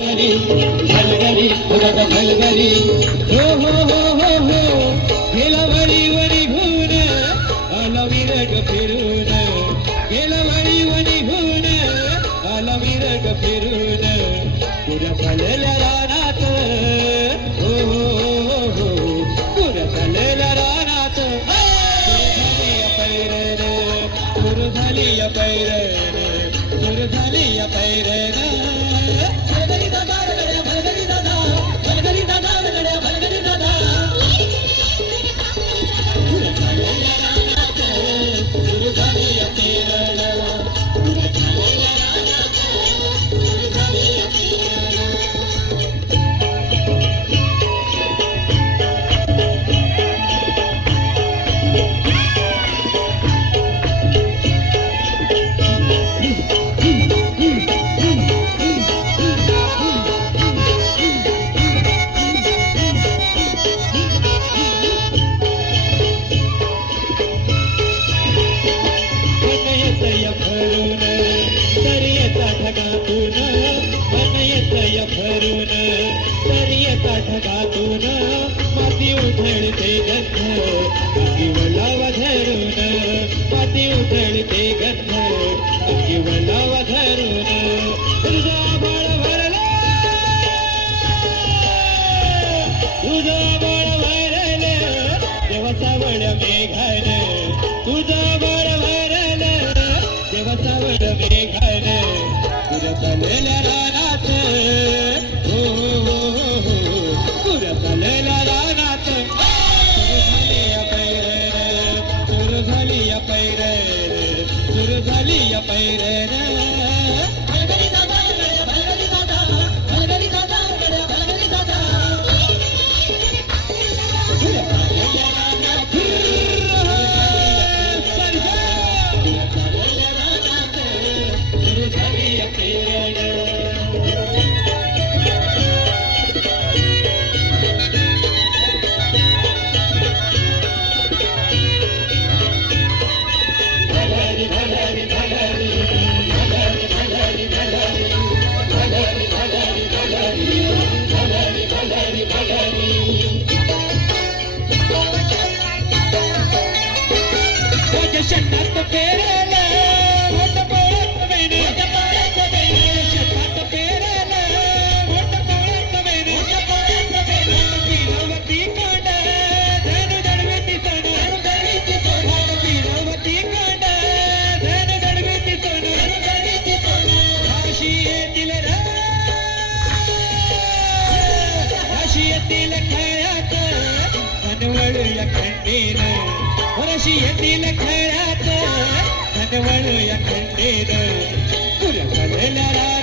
भलगरी उरत भलगरी हो हो हो हो हो गेला वळी वळी घुन आला विरग फिरून गेला वळी वळी घुन आला विरग फिरून पुऱ्या चाललेल्या रानात हो हो हो हो पुऱ्या चाललेल्या रानात सुरू झाली या पैरण सुरू झाली या पैरण ढगातून माती उधळते गंध अंगीवलावा धरून माती उधळते गंध अंगीवलावा धरून तुझा बळ भरला तुझा बळ भरल देवा सावळ मेघान तुझा बळ भरल देवा सावळ मेघान तुझ्या चाललेल्या रानात सुरू झाली या पैरण शेतात पेरल वट पळत वेण शेतात पेरल वट पळत वेण पीरावती कांड धन दडवेती सण पीरावती कांड धन दडवेती सण अशी येतील अशी येतील खेळात धनवळ या खंडीन अशी येतील खेळात धनवळ या खंडीन तुला चाललेल्या